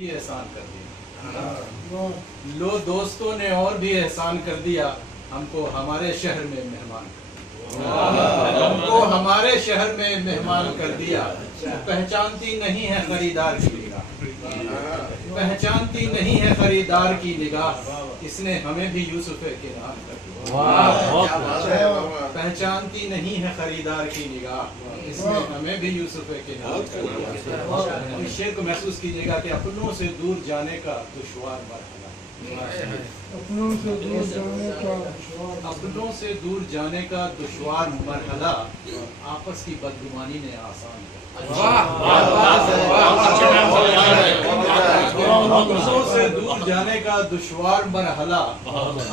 بھی احسان کر دیا، لو دوستوں نے اور بھی احسان کر دیا، ہم کو ہمارے شہر میں مہمان ہم کو ہمارے شہر میں مہمان کر دیا۔ پہچانتی نہیں ہے خریدار کی نگاہ، پہچانتی نہیں ہے خریدار کی نگاہ، اس نے ہمیں بھی یوسف کنعان کر دیا۔ پہچانتی نہیں ہے خریدار کی نگاہ، اس نے ہمیں بھی یوسف کنعان کر دیا۔ اس شعر کو محسوس کیجیے گا کہ اپنوں سے دور جانے کا دشوار مرحلہ، اپنوں سے دور جانے کا دشوار مرحلہ، آپس کی بدگمانی نے آسان کر اپنوں سے دور جانے کا دشوار مرحلہ،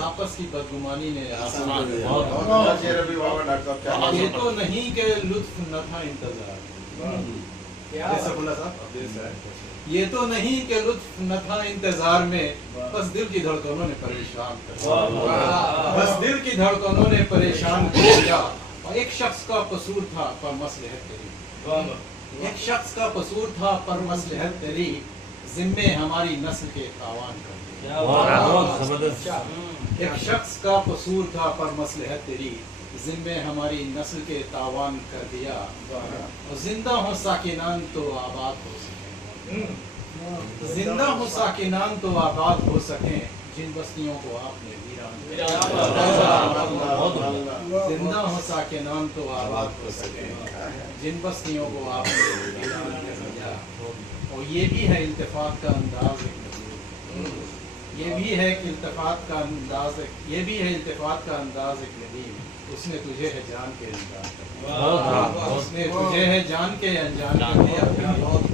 آپس کی بدگمانی نے آسان کر یہ تو نہیں کہ لطف نہ تھا انتظار، جیسا بولا صاحب، یہ تو نہیں کہ لطف نہ تھا انتظار میں، بس دل کی دھڑکنوں نے پریشان کر دیا، بس دل کی دھڑکنوں نے پریشان کر دیا۔ اور ایک شخص کا قصور تھا پر مصلحت تیری، ایک شخص کا قصور تھا پر مصلحت تیری، ذمے ہماری نسل کے تاوان کر دیا۔ ایک شخص کا قصور تھا پر مصلحت تیری، ذمے ہماری نسل کے تاوان کر دیا۔ اور زندہ ہوں ساکنان تو آباد ہو سکیں، زندہ ہوں ساکنان تو آباد ہو سکیں، جن بستیوں کو آپ نے ویران کیا۔ زندہ ہوں ساکنان تو آباد ہو سکیں، جن بستیوں کو آپ نے ویران کیا۔ اور یہ بھی ہے التفات کا انداز ایک ندیم، یہ بھی ہے کہ التفات کا انداز، یہ بھی ہے التفات کا انداز ایک ندیم، اس نے تجھے ہے جان کے انجان کر دیا، اس نے تجھے ہے جان کے انجان کر دیا۔